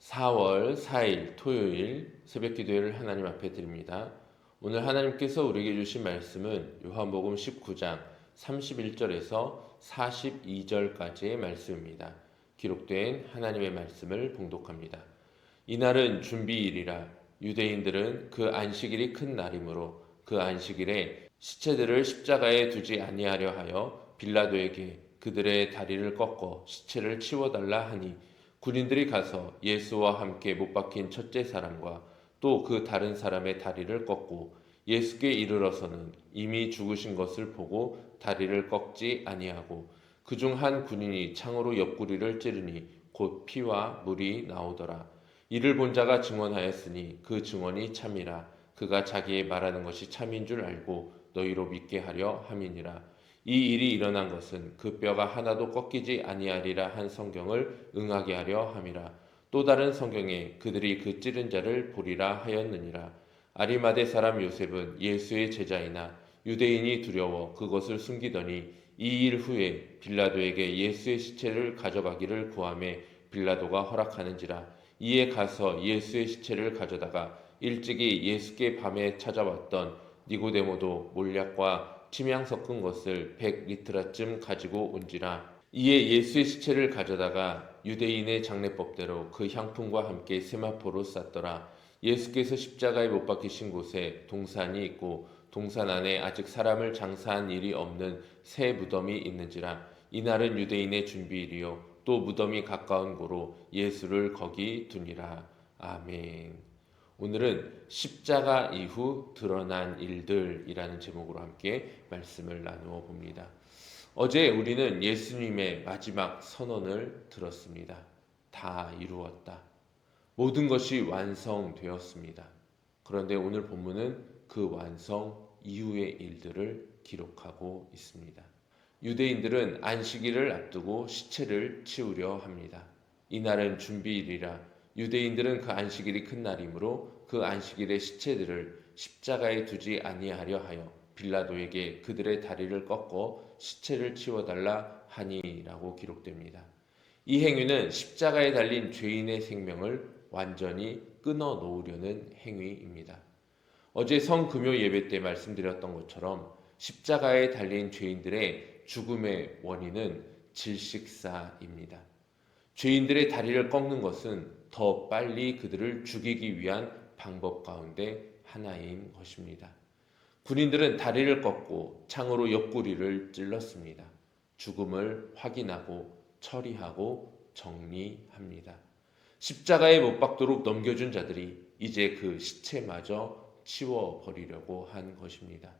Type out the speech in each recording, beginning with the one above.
4월 4일 토요일 새벽 기도회를 하나님 앞에 드립니다. 오늘 하나님께서 우리에게 주신 말씀은 요한복음 19장 31절에서 42절까지의 말씀입니다. 기록된 하나님의 말씀을 봉독합니다. 이날은 준비일이라 유대인들은 그 안식일이 큰 날이므로 그 안식일에 시체들을 십자가에 두지 아니하려 하여 빌라도에게 그들의 다리를 꺾어 시체를 치워달라 하니 군인들이 가서 예수와 함께 못 박힌 첫째 사람과 또 그 다른 사람의 다리를 꺾고 예수께 이르러서는 이미 죽으신 것을 보고 다리를 꺾지 아니하고 그중 한 군인이 창으로 옆구리를 찌르니 곧 피와 물이 나오더라. 이를 본 자가 증언하였으니 그 증언이 참이라. 그가 자기의 말하는 것이 참인 줄 알고 너희로 믿게 하려 함이니라. 이 일이 일어난 것은 그 뼈가 하나도 꺾이지 아니하리라 한 성경을 응하게 하려 함이라. 또 다른 성경에 그들이 그 찌른 자를 보리라 하였느니라. 아리마대 사람 요셉은 예수의 제자이나 유대인이 두려워 그것을 숨기더니 이 일 후에 빌라도에게 예수의 시체를 가져가기를 구하매 빌라도가 허락하는지라. 이에 가서 예수의 시체를 가져다가 일찍이 예수께 밤에 찾아왔던 니고데모도 몰약과 침향 섞은 것을 100리트라쯤 가지고 온지라. 이에 예수의 시체를 가져다가 유대인의 장례법대로 그 향품과 함께 세마포로 쌌더라. 예수께서 십자가에 못 박히신 곳에 동산이 있고 동산 안에 아직 사람을 장사한 일이 없는 새 무덤이 있는지라. 이날은 유대인의 준비일이요 또 무덤이 가까운 고로 예수를 거기 두니라. 아멘. 오늘은 십자가 이후 드러난 일들이라는 제목으로 함께 말씀을 나누어 봅니다. 어제 우리는 예수님의 마지막 선언을 들었습니다. 다 이루었다. 모든 것이 완성되었습니다. 그런데 오늘 본문은 그 완성 이후의 일들을 기록하고 있습니다. 유대인들은 안식일을 앞두고 시체를 치우려 합니다. 이날은 준비일이라 유대인들은 그 안식일이 큰 날이므로 그 안식일의 시체들을 십자가에 두지 아니하려 하여 빌라도에게 그들의 다리를 꺾어 시체를 치워달라 하니라고 기록됩니다. 이 행위는 십자가에 달린 죄인의 생명을 완전히 끊어 놓으려는 행위입니다. 어제 성금요 예배 때 말씀드렸던 것처럼 십자가에 달린 죄인들의 죽음의 원인은 질식사입니다. 죄인들의 다리를 꺾는 것은 더 빨리 그들을 죽이기 위한 방법 가운데 하나인 것입니다. 군인들은 다리를 꺾고 창으로 옆구리를 찔렀습니다. 죽음을 확인하고 처리하고 정리합니다. 십자가에 못 박도록 넘겨준 자들이 이제 그 시체마저 치워버리려고 한 것입니다.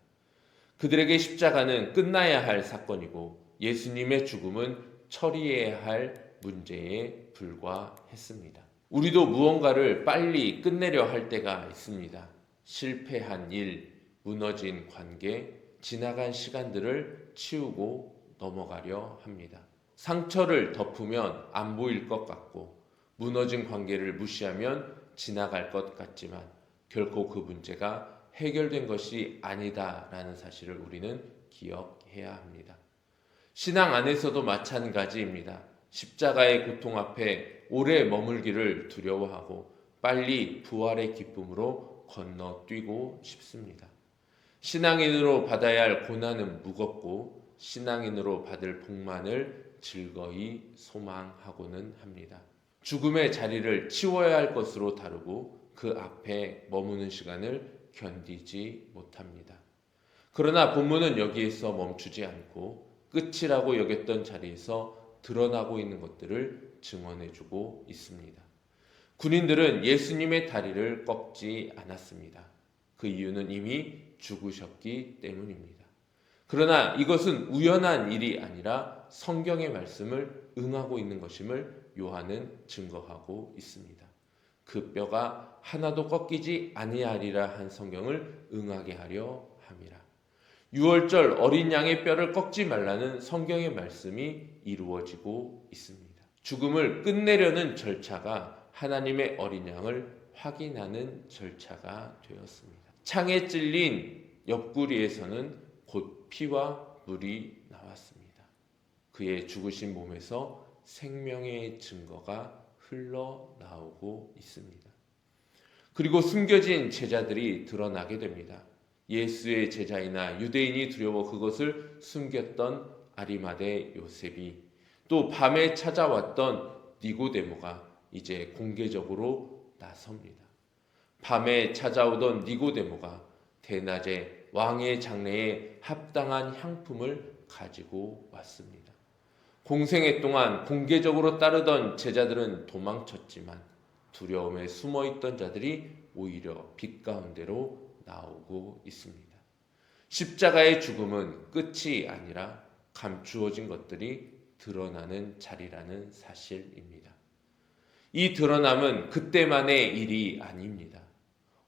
그들에게 십자가는 끝나야 할 사건이고 예수님의 죽음은 처리해야 할 문제에 불과했습니다. 우리도 무언가를 빨리 끝내려 할 때가 있습니다. 실패한 일, 무너진 관계, 지나간 시간들을 치우고 넘어가려 합니다. 상처를 덮으면 안 보일 것 같고 무너진 관계를 무시하면 지나갈 것 같지만 결코 그 문제가 해결된 것이 아니다라는 사실을 우리는 기억해야 합니다. 신앙 안에서도 마찬가지입니다. 십자가의 고통 앞에 오래 머물기를 두려워하고 빨리 부활의 기쁨으로 건너뛰고 싶습니다. 신앙인으로 받아야 할 고난은 무겁고 신앙인으로 받을 복만을 즐거이 소망하고는 합니다. 죽음의 자리를 치워야 할 것으로 다루고 그 앞에 머무는 시간을 견디지 못합니다. 그러나 본문은 여기에서 멈추지 않고 끝이라고 여겼던 자리에서 드러나고 있는 것들을 증언해주고 있습니다. 군인들은 예수님의 다리를 꺾지 않았습니다. 그 이유는 이미 죽으셨기 때문입니다. 그러나 이것은 우연한 일이 아니라 성경의 말씀을 응하고 있는 것임을 요한은 증거하고 있습니다. 그 뼈가 하나도 꺾이지 아니하리라 한 성경을 응하게 하려 함이라. 유월절 어린 양의 뼈를 꺾지 말라는 성경의 말씀이 이루어지고 있습니다. 죽음을 끝내려는 절차가 하나님의 어린 양을 확인하는 절차가 되었습니다. 창에 찔린 옆구리에서는 곧 피와 물이 나왔습니다. 그의 죽으신 몸에서 생명의 증거가 흘러나오고 있습니다. 그리고 숨겨진 제자들이 드러나게 됩니다. 예수의 제자이나 유대인이 두려워 그것을 숨겼던 아리마대 요셉이, 또 밤에 찾아왔던 니고데모가 이제 공개적으로 나섭니다. 밤에 찾아오던 니고데모가 대낮에 왕의 장례에 합당한 향품을 가지고 왔습니다. 공생애 동안 공개적으로 따르던 제자들은 도망쳤지만 두려움에 숨어있던 자들이 오히려 빛 가운데로 나오고 있습니다. 십자가의 죽음은 끝이 아니라 감추어진 것들이 드러나는 자리라는 사실입니다. 이 드러남은 그때만의 일이 아닙니다.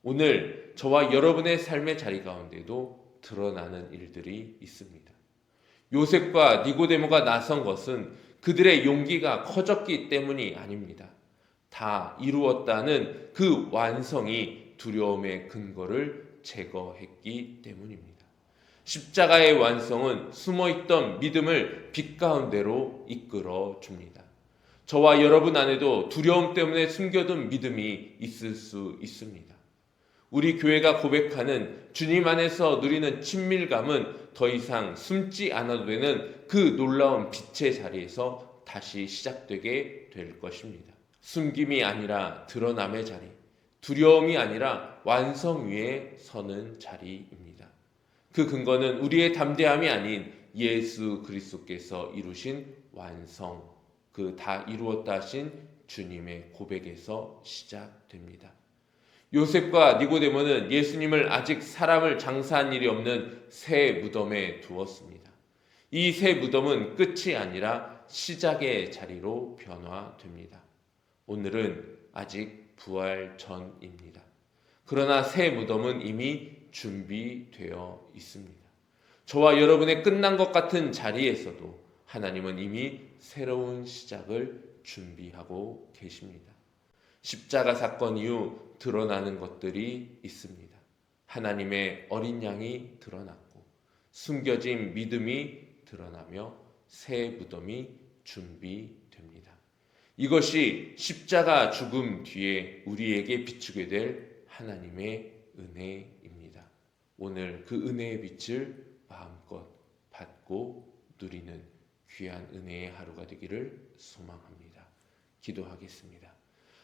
오늘 저와 여러분의 삶의 자리 가운데도 드러나는 일들이 있습니다. 요셉과 니고데모가 나선 것은 그들의 용기가 커졌기 때문이 아닙니다. 다 이루었다는 그 완성이 두려움의 근거를 제거했기 때문입니다. 십자가의 완성은 숨어있던 믿음을 빛 가운데로 이끌어 줍니다. 저와 여러분 안에도 두려움 때문에 숨겨둔 믿음이 있을 수 있습니다. 우리 교회가 고백하는 주님 안에서 누리는 친밀감은 더 이상 숨지 않아도 되는 그 놀라운 빛의 자리에서 다시 시작되게 될 것입니다. 숨김이 아니라 드러남의 자리, 두려움이 아니라 완성 위에 서는 자리입니다. 그 근거는 우리의 담대함이 아닌 예수 그리스도께서 이루신 완성, 그 다 이루었다 하신 주님의 고백에서 시작됩니다. 요셉과 니고데모는 예수님을 아직 사람을 장사한 일이 없는 새 무덤에 두었습니다. 이 새 무덤은 끝이 아니라 시작의 자리로 변화됩니다. 오늘은 아직 부활 전입니다. 그러나 새 무덤은 이미 준비되어 있습니다. 저와 여러분의 끝난 것 같은 자리에서도 하나님은 이미 새로운 시작을 준비하고 계십니다. 십자가 사건 이후 드러나는 것들이 있습니다. 하나님의 어린 양이 드러났고 숨겨진 믿음이 드러나며 새 무덤이 준비됩니다. 이것이 십자가 죽음 뒤에 우리에게 비추게 될 하나님의 은혜입니다. 오늘 그 은혜의 빛을 마음껏 받고 누리는 귀한 은혜의 하루가 되기를 소망합니다. 기도하겠습니다.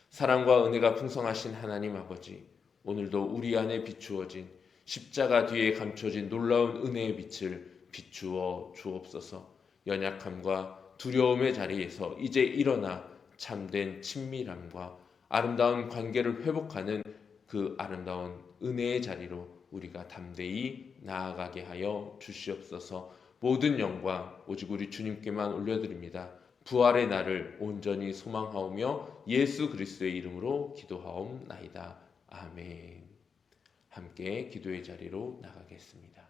사랑과 은혜가 풍성하신 하나님 아버지, 오늘도 우리 안에 비추어진 십자가 뒤에 감춰진 놀라운 은혜의 빛을 비추어 주옵소서. 연약함과 두려움의 자리에서 이제 일어나 참된 친밀함과 아름다운 관계를 회복하는 그 아름다운 은혜의 자리로 우리가 담대히 나아가게 하여 주시옵소서. 모든 영광 오직 우리 주님께만 올려드립니다. 부활의 날을 온전히 소망하오며 예수 그리스도의 이름으로 기도하옵나이다. 아멘. 함께 기도의 자리로 나가겠습니다.